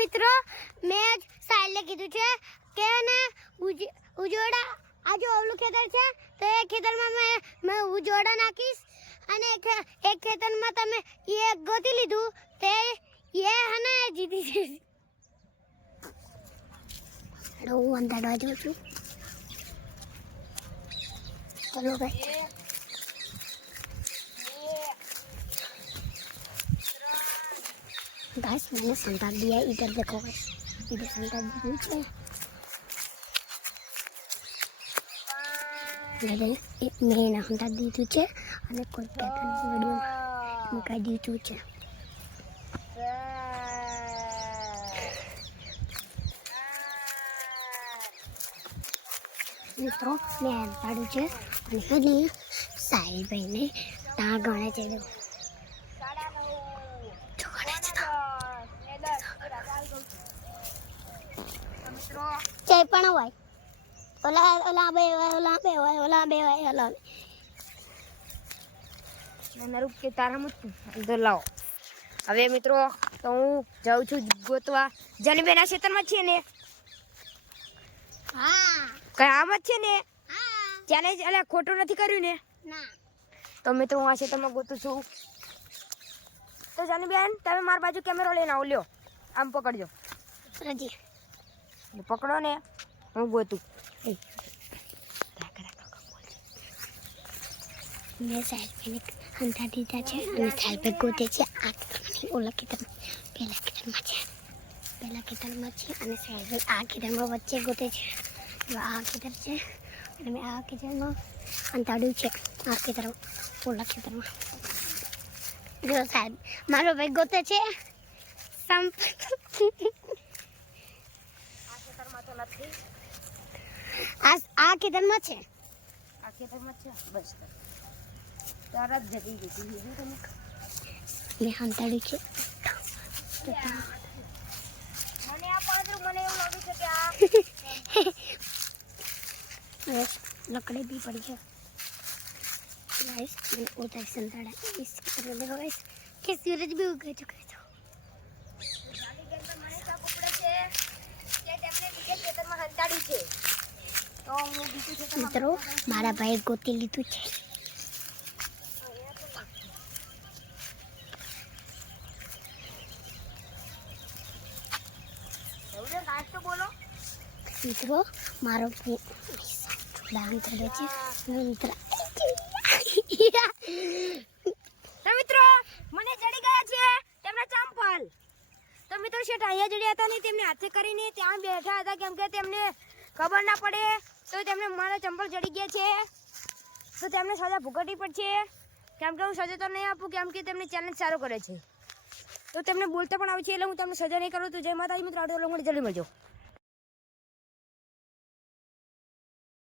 મિત્રો મેં સાહેલે કીધું છે કે ને ઉજોડા આજે ઓલું ખેતર છે તો એ ખેતરમાં મેં ઉજોડા નાખીશ અને એક ખેતરમાં તમે એ ગોતી લીધું તે એ હને જીતી જશે. હું અંધાડવા જાઉં છું. चलो भाई गाइस मैंने संताप दिया. इधर देखो गाइस, इधर संताप दिया મેં એના સંતાપ દીધું છે અને કોઈ પેટર્ન વિડીયો મૂકાઈ દીધું છે. મિત્રો મેં એમ પાડ્યું છે અને એને સાહિલભાઈને ત્યાં ગણે છે. જય પણ હોય ઓલા બે નરુક કે તારા તો લાવો. હવે મિત્રો તો હું જાઉં છું ગોતવા. જનીબેન ખેતરમાં છે ને? હા કઈ આમ જ છે ને? હા ચેલેન્જ એટલે ખોટું નથી કર્યું ને? ના તો મિત્રો હું આ ખેતરમાં ગોતું છું. તો જનીબેન તમે મારી બાજુ કેમેરો લઈને આવો. લ્યો આમ પકડજો. રાજી પકડો ને હું ગોતું. મેં સાહેબને હંતા દીધા છે અને સાહેબ ગોતે છે. આ ઓલા ખેતરમાં પહેલા ખેતરમાં છે અને સાહેબ આ ખેતરમાં વચ્ચે ગોતે છે. આ ખેતર છે અને મેં આ ખેતરમાં અંતાડ્યું છે. આ ખેતરમાં ઓલા ખેતરમાં જો સાહેબ મારો ભાઈ ગોતે છે. આ ખેતરમાં છે. આ ખેતરમાં છે બસ. તારા જ જતી ગઈ તમે મેં અંતાડ્યું છે. મને આ પાદરું મને એવું લાગે છે કે આ लकड़ी भी पड़ी है गाइस. मैंने उधर संताड़ा इस तरह देखो गाइस कि सूरज भी उग चुका है. મને સાપ ઉપડે છે કે તેમને બીજે ખેતરમાં હંતાડી છે. તો હું બીજું ખેતરમાં મિત્રો મારા ભાઈ ગોતી લીધું છે. એવું કાશ તો બોલો. મિત્રો મારો દામ ચડે છે. મિત્રો તો મિત્રો મને જડી ગયા છે તેમના ચંપલ. તો મિત્રો શેઠ અહીંયા જડ્યા હતા ને તેમને હાથે કરીને ત્યાં બેઠા હતા કેમ કે તેમને ખબર ના પડે તો તેમને મારા ચંપલ જડી ગયા છે. તો તેમને સજા ભૂગવવી પડશે કેમ કે હું સજા તો નહીં આપું કેમ કે તેમને ચેલેન્જ સારો કરે છે. તો તેમને બોલતા પણ આવે છે એટલે હું તમને સજા નહીં કરું. તો જય માતાજી મિત્રો. આટલો લોકો જલ્દી મળજો.